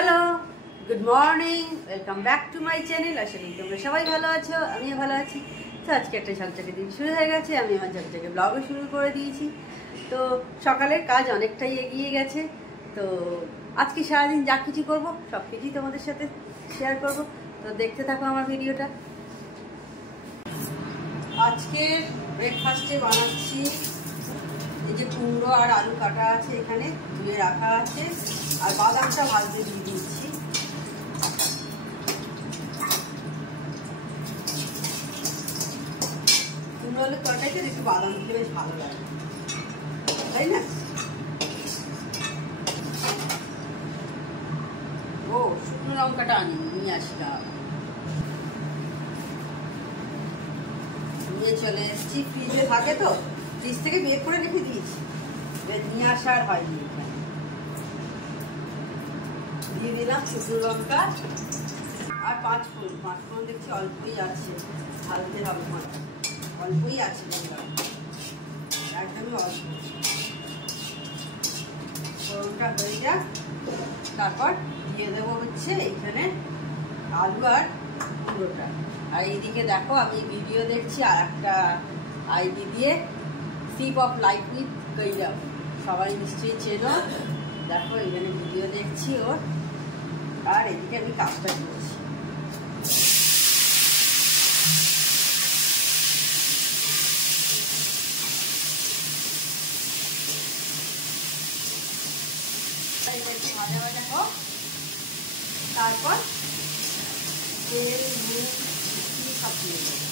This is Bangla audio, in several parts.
Hello, good morning, welcome back to my channel. আশা করি তোমরা সবাই ভালো আছো, আমিও ভালো আছি। তো আজকে একটা ঝকঝকে দিন শুরু হয়ে গেছে, আমি আমার ঝকঝকে ব্লগও শুরু করে দিয়েছি। তো সকালের কাজ অনেকটাই এগিয়ে গেছে। তো আজকে সারাদিন যা কিছু করবো সব কিছুই তোমাদের সাথে শেয়ার করব। তো দেখতে থাকো আমার ভিডিওটা। আজকে ব্রেকফাস্টে বানাচ্ছি এই যে কুমড়ো আর আলু কাটা আছে, এখানে ধুয়ে রাখা আছে, আর বাদামটা ভাজতে দিয়ে দিচ্ছি। কুমড়ো আলু তরকারিতে একটু বাদাম দিলে বেশ ভালো লাগে, তাই না? ও, শুকনো লঙ্কাটা নিয়ে আসলাম, নিয়ে চলে এসেছি। ফ্রিজে থাকে তো, ফ্রিজ থেকে বের করে রেখে দিয়েছি, নিয়ে আসা আর হয়নি। দিয়ে দিলাম শুকনো লঙ্কা আর 5 ফোড়ন দেখছি অল্পই আছে, ঢালতে হবে, অল্পই আছে, একদমই অল্প। ফোড়নটা হয়ে যাক, তারপর দিয়ে দেবো হচ্ছে এইখানে আলু আর কুমড়োটা। আর এইদিকে দেখো আমি ভিডিও দেখছি আর একটা আইডি দিয়ে, সিপ অফ লাইফ উইথ কৈরাম, সবাই নিশ্চয়ই চেনো। দেখো এখানে ভিডিও দেখছি ওর, আর এদিকে আমি কাজটা করছি। ভাজা ভাজা হোক, তারপর তেল, নুন, মিষ্টি সব দিয়ে দেবো।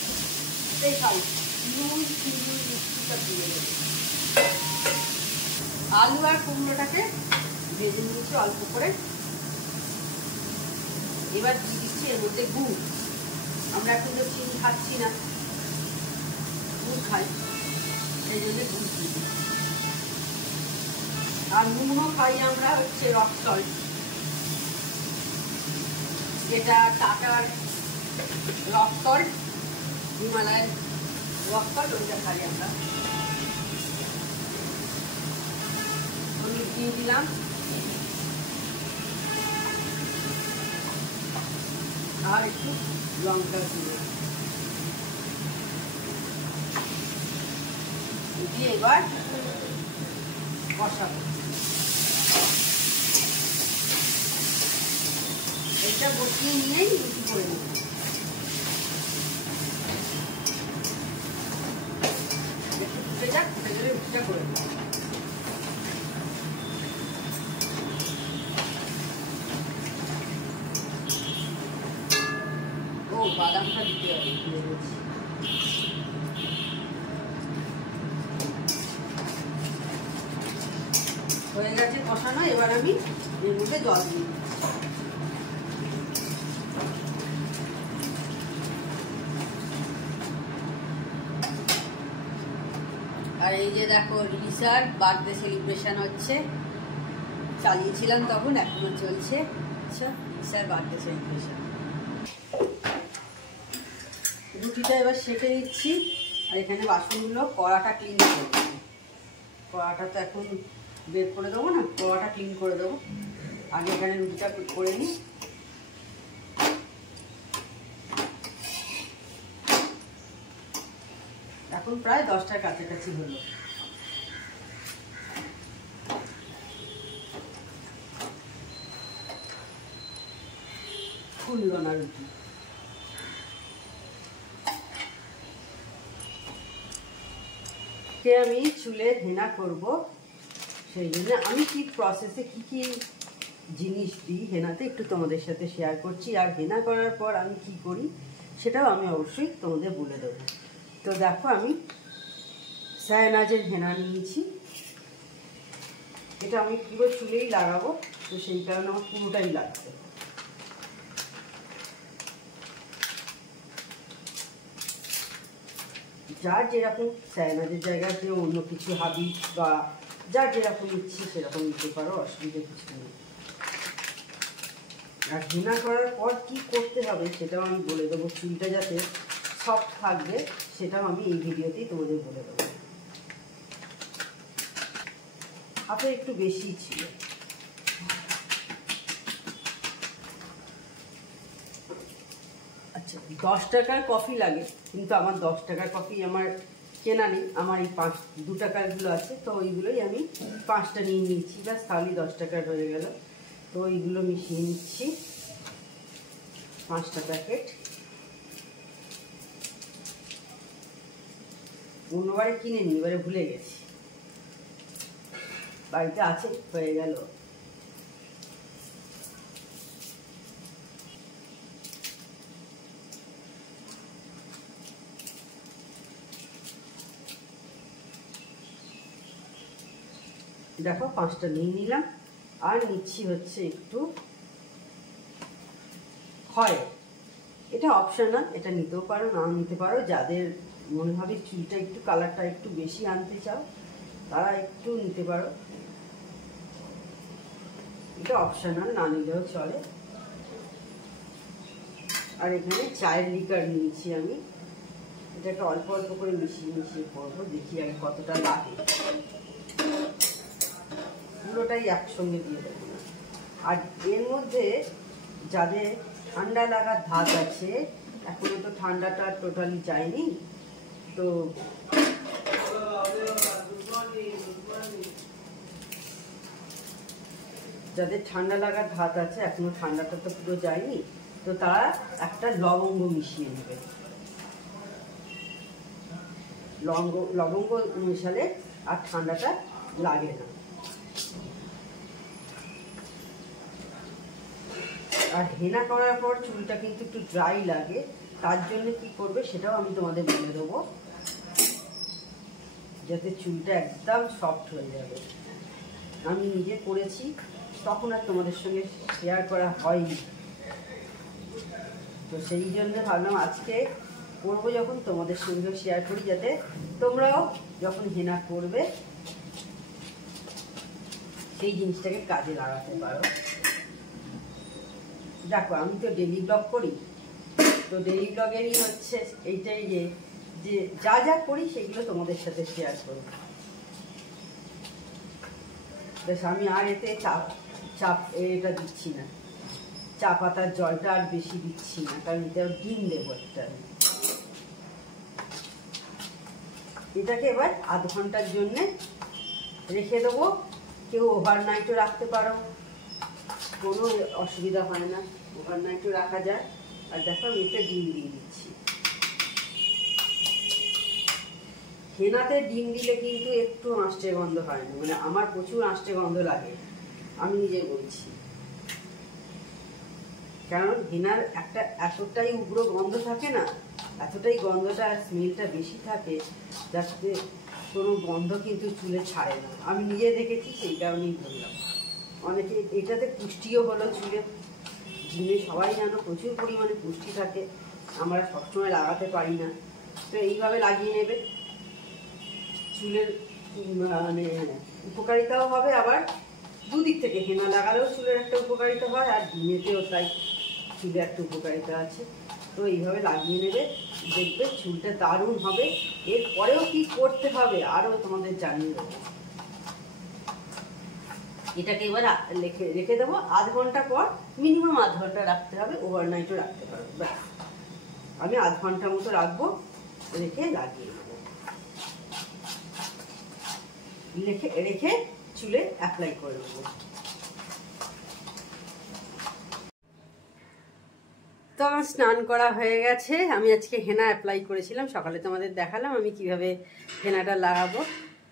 এই সব নুন, চিনি, মিষ্টি সব দিয়ে দেবো। আলু আর কুমড়োটাকে ভেজে নিয়েছি অল্প করে। এবার দিয়ে দিচ্ছি এর মধ্যে গুড়। আমরা এখন তো চিনি খাচ্ছি না, গুড় খাই, সেই জন্য গুড় দিয়ে দিচ্ছি। আর নুনও খাই আমরা হচ্ছে রক সল্ট, যেটা টাটার রক সল্ট, হিমালয়ের রক সল্ট, ওইটা খাই আমরা। হলুদ দিয়ে দিলাম, আর একটু লঙ্কা দিয়ে এবার কষাবো। এটা বসিয়ে নিয়েই রুটি করে নেব। একটু ফুটে যাক, ফুটে গেলে রুটিটা করে নেব। ও, বাদামটা দিতে হবে, ভুলে গেছি। হয়ে গেছে কষানো, এবার আমি এর মধ্যে জল দিয়ে দিচ্ছি। আর এই যে দেখো রিসার বার্থডে সেলিব্রেশন হচ্ছে, চালিয়েছিলাম তখন, এখনো চলছে। আচ্ছা, রিসার বার্থডে সেলিব্রেশন। রুটিটা এবার সেঁকে দিচ্ছি, আর এখানে বাসনগুলো, কড়াটা ক্লিন করে দেবো। কড়াটা তো এখন বের করে দেবো না, কড়াটা ক্লিন করে দেবো। আগে এখানে রুটিটা করে নিই। এখন প্রায় 10টার কাছাকাছি হলো। ফুললো না রুটি। আমি চুলে হেনা করব, সেই জন্য আমি কি প্রসেসে কি কি জিনিস দিই হেনাতে একটু তোমাদের সাথে শেয়ার করছি। আর হেনা করার পর আমি কি করি সেটাও আমি অবশ্যই তোমাদের বলে দেবো। তো দেখো আমি সায়ানাজের হেনা নিয়েছি, এটা আমি পুরো চুলেই লাগাবো, তো সেই কারণে আমার পুরোটাই লাগবে। যার যেরকম সায়ানাজের জায়গায় কেউ অন্য কিছু হাবি বা যার যেরকম ইচ্ছে সেরকম নিতে পারো, অসুবিধা কিছু নেই। আর হেনা করার পর কি করতে হবে সেটাও আমি বলে দেবো। চুলটা যাতে সফট থাকবে সেটাও আমি এই ভিডিওতেই তোমাদের বলে দেবো। হাতে একটু বেশি ছিল, 10 টাকার কফি লাগে, কিন্তু আমার 10 টাকার কফি আমার কেনা নেই, আমার এই 2 টাকারগুলো আছে, তো ওইগুলোই আমি 5টা নিয়ে নিচ্ছি, ব্যাস তাহলেই 10 টাকার হয়ে গেল। তো এইগুলো মিশিয়ে নিচ্ছি 5টা প্যাকেট। অন্যবারে কিনে নিই, এবারে ভুলে গেছি, বাড়িতে আছে, হয়ে গেল। দেখো 5টা নিয়ে নিলাম। আর নিচ্ছি হচ্ছে একটু হয়, এটা অপশনাল, এটা নিতেও পারো নাও নিতে পারো, যাদের মনে হবে চুলটা একটু কালারটা একটু বেশি আনতে চাও তারা একটু নিতে পারো, এটা অপশনাল, না নিলেও চলে। আর এখানে চায়ের লিকার নিয়েছি আমি, এটাকে অল্প অল্প করে মিশিয়ে মিশিয়ে করবো, দেখি আগে কতটা লাগে, পুরোটাই একসঙ্গে দিয়ে দেবো না। আর এর মধ্যে যাদের ঠান্ডা লাগার ধাত আছে, এখনো তো ঠান্ডাটা টোটালি যায়নি, তো যাদের ঠান্ডা লাগার ধাত আছে, এখনো ঠান্ডাটা তো পুরো যায়নি, তো তারা একটা লবঙ্গ মিশিয়ে নেবে। লবঙ্গ মিশালে আর ঠান্ডাটা লাগে না। আর হেনা করার পর চুলটা কিন্তু একটু ড্রাই লাগে, তার জন্য কি করবে সেটাও আমি তোমাদের বলে দেবো, যাতে চুলটা একদম সফট হয়ে যাবে। আমি নিজে করেছি, তখন আর তোমাদের সঙ্গে শেয়ার করা হয়নি, তো সেই জন্য ভাবলাম আজকে করবো যখন তোমাদের সঙ্গেও শেয়ার করি, যাতে তোমরাও যখন হেনা করবে সেই জিনিসটাকে কাজে লাগাতে পারো। দেখো আমি তো ডেইলি ব্লগ করি, তো ডেইলি ব্লগেরই হচ্ছে এইটাই যে যা যা করি সেগুলো তোমাদের সাথে শেয়ার করব। বেশ, আমি আর এতে চাপ এটা দিচ্ছি না, চা পাতার জলটা আর বেশি দিচ্ছি না, কারণ এটা ডিম দেবো একটা। এটাকে এবার আধ ঘন্টার জন্যে রেখে দেবো, কেউ ওভারনাইটও রাখতে পারো, কোনো অসুবিধা হয় না, ওভারনাইটও রাখা যায়। আর দেখো আমি একটা ডিম দিয়ে দিচ্ছি। হেনাতে ডিম দিলে কিন্তু একটু আঁশটে গন্ধ হয় না, মানে আমার প্রচুর আঁশটে গন্ধ লাগে, আমি নিজে বলছি, কারণ হেনার একটা এতটাই উগ্র গন্ধ থাকে না, এতটাই গন্ধটা স্মেলটা বেশি থাকে, যাতে কোনো গন্ধ কিন্তু চুলে ছাড়ে না। আমি নিজে দেখেছি, সেই কারণেই বললাম। অনেকে এটাতে পুষ্টিও হলো চুলে, ডিমে সবাই জানো প্রচুর পরিমাণে পুষ্টি থাকে, আমরা সবসময় লাগাতে পারি না, তো এইভাবে লাগিয়ে নেবে, চুলের মানে উপকারিতাও হবে, আবার দুদিক থেকে হেনা লাগালেও চুলের একটা উপকারিতা হয়, আর ডিমেতেও তাই চুলে একটা উপকারিতা আছে। তো এইভাবে লাগিয়ে নেবে, দেখবে চুলটা দারুণ হবে। এরপরেও কি করতে হবে আরও তোমাদের জানিয়ে দেবো। এটাকে এবার রেখে দেবো আধ ঘন্টা পর, মিনিমাম আধ ঘন্টা রাখতে হবে, ওভারনাইটও রাখতে পারবো। ব্যাস, আমি আধ ঘন্টা মতো রাখবো, রেখে লাগিয়ে নেবো, রেখে চুলে অ্যাপ্লাই করে নেবো। তো আমার স্নান করা হয়ে গেছে, আমি আজকে হেনা অ্যাপ্লাই করেছিলাম, সকালে তোমাদের দেখালাম আমি কিভাবে হেনাটা লাগাবো,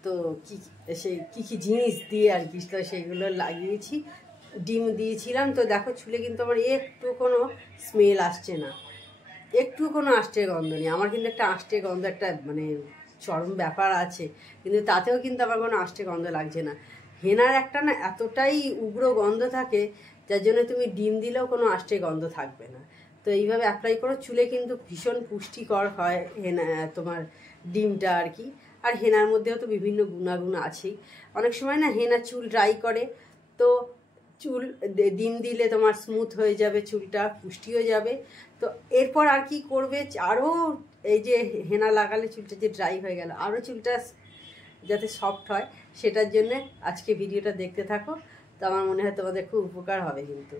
তো কী কী জিনিস দিয়ে আর কি, তো সেইগুলো লাগিয়েছি, ডিম দিয়েছিলাম। তো দেখো চুলে কিন্তু আমার একটু কোনো স্মেল আসছে না, একটু কোনো আষ্টে গন্ধ নেই। আমার কিন্তু একটা আষ্টে গন্ধ, একটা মানে চরম ব্যাপার আছে, কিন্তু তাতেও কিন্তু আমার কোনো আষ্টে গন্ধ লাগছে না। হেনার একটা না এতটাই উগ্র গন্ধ থাকে, যার জন্য তুমি ডিম দিলেও কোনো আষ্টে গন্ধ থাকবে না। তো এইভাবে অ্যাপ্লাই করো, চুলে কিন্তু ভীষণ পুষ্টিকর হয় হেনা, তোমার ডিমটা আর কি। আর হেনার মধ্যেও তো বিভিন্ন গুণাগুণ আছেই। অনেক সময় না হেনা চুল ড্রাই করে, তো চুল ডিম দিলে তোমার স্মুথ হয়ে যাবে, চুলটা পুষ্টি হয়ে যাবে। তো এরপর আর কি করবে, আরও এই যে হেনা লাগালে চুলটা যে ড্রাই হয়ে গেল, আরও চুলটা যাতে সফট হয়, সেটার জন্য আজকে ভিডিওটা দেখতে থাকো, তো আমার মনে হয় তোমাদের খুব উপকার হবে কিন্তু।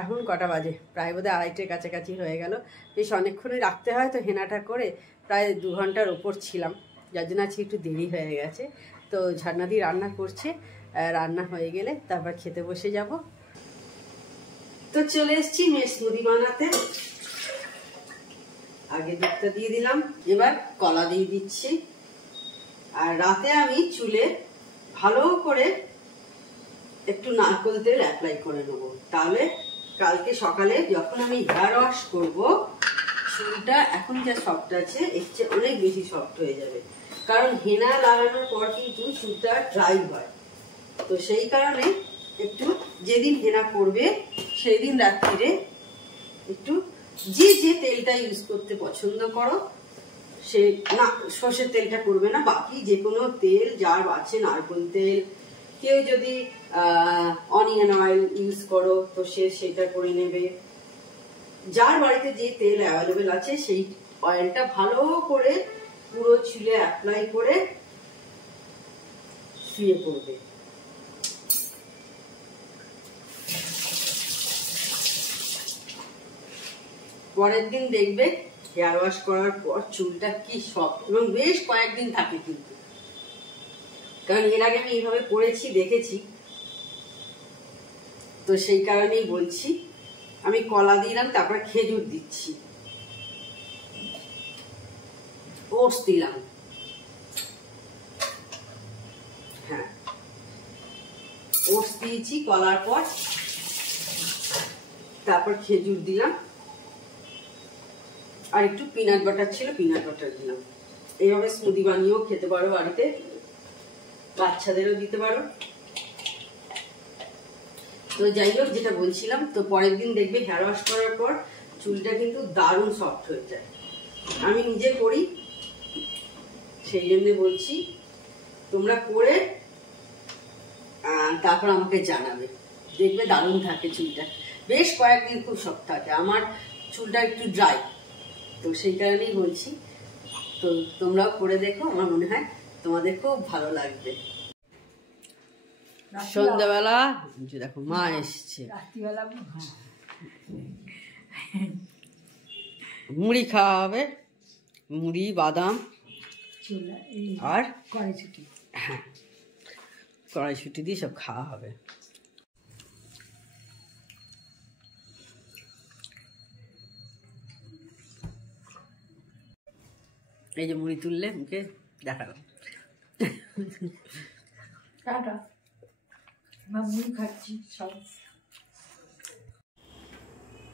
এখন কটা বাজে, প্রায় বোধহয় 2:30 কাছাকাছি হয়ে গেল। বেশ অনেকক্ষণই রাখতে হয় তো, হেনাটা করে প্রায় 2 ঘন্টার ওপর ছিলাম, যার জন্য আজকে একটু দেরি হয়ে গেছে। তো ঝর্ণাদি রান্না করছে, রান্না হয়ে গেলে তারপর খেতে বসে যাব। তো চলে এসেছি মেয়ে স্মুদি বানাতে। আগে দুধটা দিয়ে দিলাম, এবার কলা দিয়ে দিচ্ছি। আর রাতে আমি চুলে ভালো করে একটু নারকেল তেল অ্যাপ্লাই করে নেবো, তাহলে কালকে সকালে যখন আমি হেয়ার ওয়াশ করবো চুলটা এখন যা সফট আছে এর চেয়ে অনেক বেশি সফট হয়ে যাবে। কারণ হেনা লাগানোর পর কিন্তু চুলটা ড্রাই হয়, তো সেই কারণে একটু যেদিন হেনা করবে সেই দিন রাত্রিরে একটু যে যে তেলটা ইউজ করতে পছন্দ করো, সে না সর্ষের তেলটা করবে না, বাকি যে কোনো তেল যার আছে, নারকেল তেল, কেউ যদি অনিয়ন অয়েল ইউজ করো তো সেটা করে নেবে। যার বাড়িতে যে তেল অ্যাভেলেবেল আছে সেই অয়েলটা ভালো করে পুরো চুলে অ্যাপ্লাই করে শুয়ে পড়বে। পরের দিন দেখবে হেয়ার ওয়াশ করার পর চুলটা কি সফট, এবং বেশ কয়েকদিন থাকে কিন্তু, কারণ এর আগে আমি এইভাবে করেছি, দেখেছি, তো সেই কারণেই বলছি। আমি কলা দিলাম, তারপর খেজুর দিচ্ছি, ওটস দিলাম, হ্যাঁ ওটস দিয়েছি কলার পর, তারপর খেজুর দিলাম, আর একটু পিনাট বাটার ছিল, পিনাট বাটার দিলাম। এইভাবে স্মুদি বানিয়েও খেতে পারো বাড়িতে, বাচ্চাদেরও দিতে পারো। তো যাই হোক, যেটা বলছিলাম, তো পরের দিন দেখবে হেয়ার ওয়াশ করার পর চুলটা কিন্তু দারুণ সফট হয়ে যায়। আমি নিজে করি, সেই জন্য বলছি, তোমরা করে তারপর আমাকে জানাবে, দেখবে দারুণ থাকে চুলটা, বেশ কয়েকদিন খুব সফট থাকে। আমার চুলটা একটু ড্রাই, তো সেই কারণেই বলছি, তো তোমরাও করে দেখো, আমার মনে হয় তোমাদের খুব ভালো লাগবে। সন্ধ্যাবেলা দেখো মা এসছে, মুড়ি খাওয়া হবে, মুড়ি, বাদাম আর কড়াইশুঁটি, হ্যাঁ কড়াইশুঁটি দিয়ে সব খাওয়া হবে। এই যে মুড়ি তুললে মুখে দেখালাম, মুড়ি খাচ্ছি সব।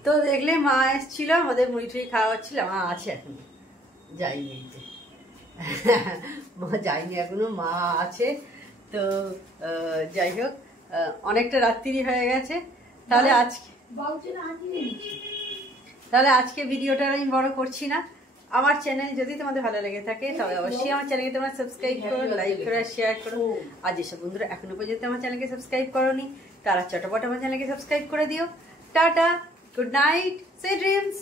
তো দেখলে মা এসেছিল, আমাদের মুড়ি টুড়ি খাওয়া হচ্ছিল, মা আছে এখন, যাইনি, মা যাইনি এখনো, মা আছে। তো যাই হোক, অনেকটা রাত্রি হয়ে গেছে, তাহলে আজকে ভিডিওটা আমি বড় করছি না। আমার চ্যানেল যদি তোমাদের ভালো লেগে থাকে তবে অবশ্যই আমার চ্যানেলকে তোমরা সাবস্ক্রাইব করো, লাইক করো, শেয়ার করো। আর যেসব বন্ধুরা এখনো পর্যন্ত আমার চ্যানেলকে সাবস্ক্রাইব করোনি তারা চটপট আমার চ্যানেলকে সাবস্ক্রাইব করে দিও। Tata, good night, sweet dreams.